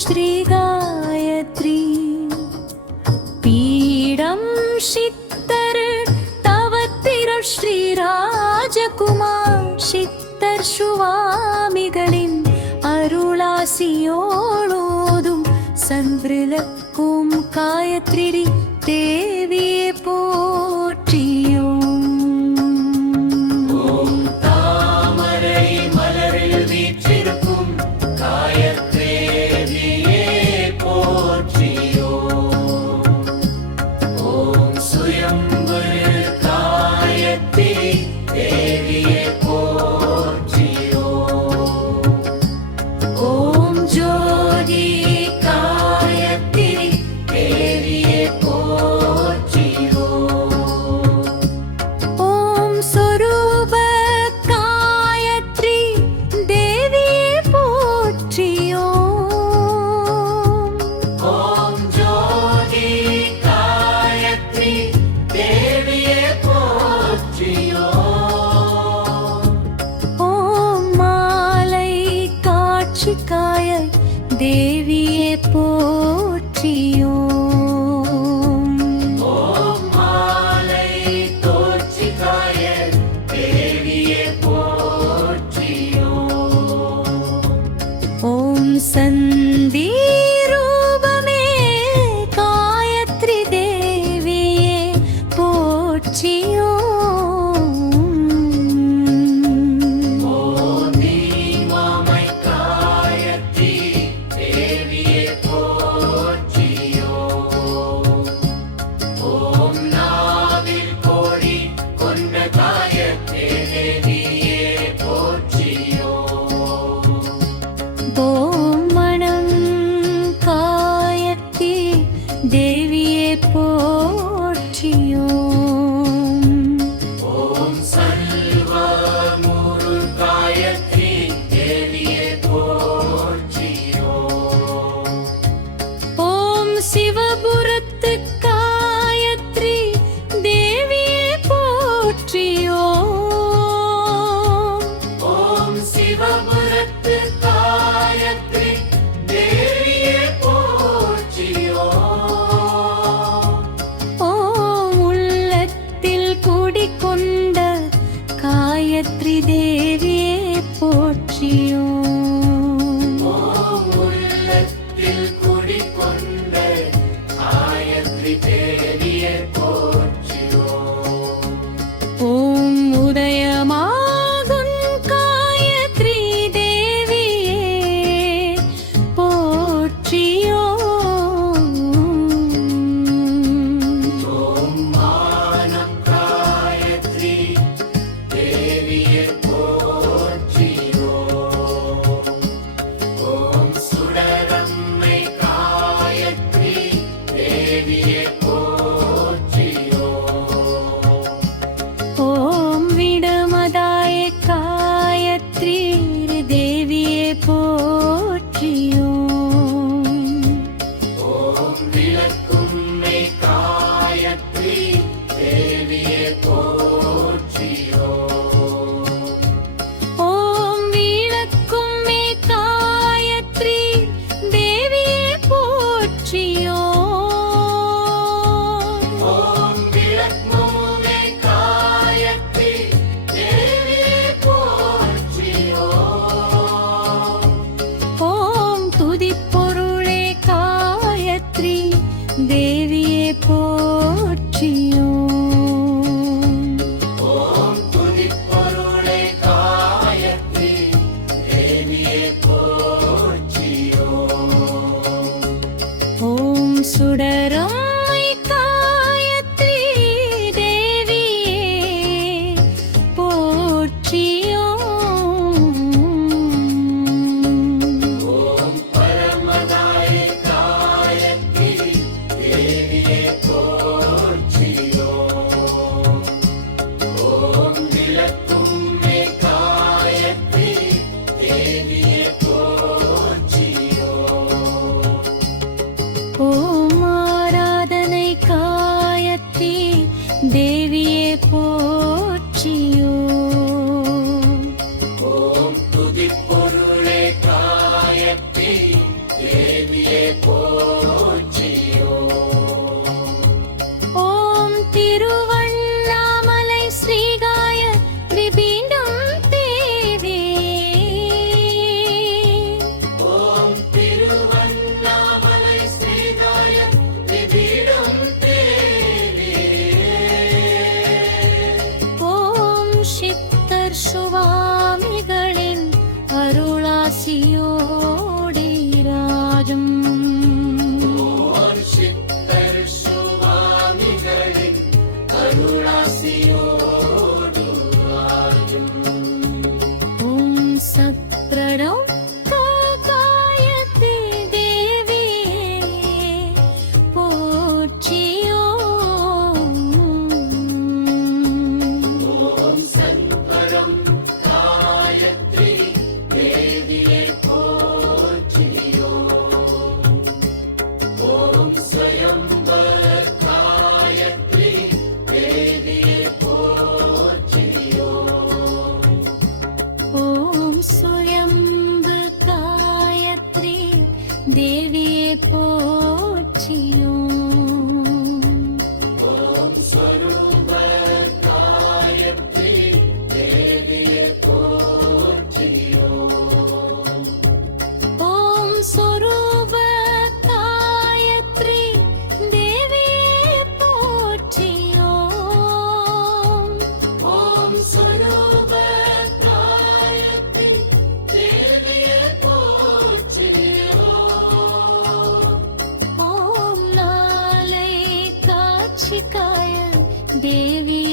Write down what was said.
श्रीगायत्री पीडं शित्तर तवत्तिर श्रीराजकुमार शित्तर சுவாமிகளின் அருளாசியோடும் சந்திரலக்கும் காயத்ரி தேவியே போற்றியோம். ஓம் தாமரை மலரில் வீற்றிருக்கும் காயத்ரேவியே போற்றியோம். ஓம் சுயம்பு காயத்ரி தேவியே போற்றியோம். ஓம் ஜோதி காயத்ரி தேவியே போற்றியோம். ஓம் சொரூப காயத்ரி தேவியே போற்றியோம். ஓம் ஜோதி காயத்ரி தேவியே போற்றியோம். ஓம் மாலை காட்சி காய தேவியே போற்றியோம். ஓம் மாலை தோற்றிக்காய தேவியே போற்றியோம். ஓம் சந்தீரூபமே காயத்ரி தேவியே போற்றியோம். ஓம் தீமாமை காயத்ரி தேவியே போற்றியோம். ஓம் நாவில் கோடி கொண்ட காயத்ரி தேவியே போற்றியோம். ஓம் மனம் காயத்ரி தேவியே போற்றியோம். ஓம் சல்வமுரு காயத்ரி தேவியே போற்றியோம். ஓம் சிவபுரத்து காயத்ரி தேவியே போற்றியோம். ஓம் சிவபுரத்து காயத்ரி தேவியே போற்றியோம். ஓம் உள்ளத்தில் குடிகொண்ட காயத்ரி தேவியே போற்றியோம். ஓம் உள்ளத்தில் குடிகொண்ட காயத்ரி தேவியே போற்றியோம். ஓம் உதயமாகும் காயத்ரி தேவியே போற்றியோம். ஓம் மானம் காயத்ரி தேவியே போற்றியோம். ஓம் சுடரம்மை காயத்ரி தேவியே போற்றியோம். ஓம் விடமதாய காயத்ரி தேவியே போற்றியோம். ஓம் விளக்கும்மை காயத்ரி தேவியே போற்றியோம். ஓம் விளக்கும்மே காயத்ரி தேவியே போற்றியோம். ஓம் விளக்கும்மை காயத்ரி தேவியே போற்றியோம். ஓம் துதிப்பொருளே காயத்ரி தேவியே போற்றியோம். ஓம் துதிப்பொருளே காயத்ரி தேவியே போற்றியோம். ஓம் சுடரம்மை காயத்ரி தேவியே போற்றியோம். ஓம் பரமதாய காயத்ரி தேவியே போற்றியோம். ஓம் விளக்கும்மை காயத்ரி தேவியே போற்றியோம். ஓம் ஆராதனை காயத்ரி தேவியே போற்றியோம். ஓம் துதிப்பொருளே காயத்ரி தேவியே போற்றியோ. ஓம் திருவண்ணாமலை ஸ்ரீகாயத்ரி பீடம் தேவி. ஓம் திருவண்ணாமலை ஸ்ரீகாயத்ரி பீடம் தேவி. ஓம் சித்தர் சுவாமிகளின் அருளாசியோடி ராஜம். ஓம் சித்தர் சுவாமிகளின் அருளாசியோடு ஆயும். ஓம் சத்ரணம் காயத்ரி தேவி போற்றியோ. ஓம் சங்கரம் காயத்ரி தேவியே போற்றியோ. ஓம் ஸ்வயம்பர் காயத்ரி தேவியே போற்றியோ. ஓம் சுயம்பு காயத்ரி தேவியே போற்றியோ. ஓம் ஸ்வரூப காயத்ரி தேவியே போற்றியோ. ஓம் சொரூப காயத்ரி தேவியே போற்றியோ. ஓம் ஸ்வரூப காயத்ரி தேவியே போற்றியோ. ஓம் நாளை காட்சிக்காய தேவியே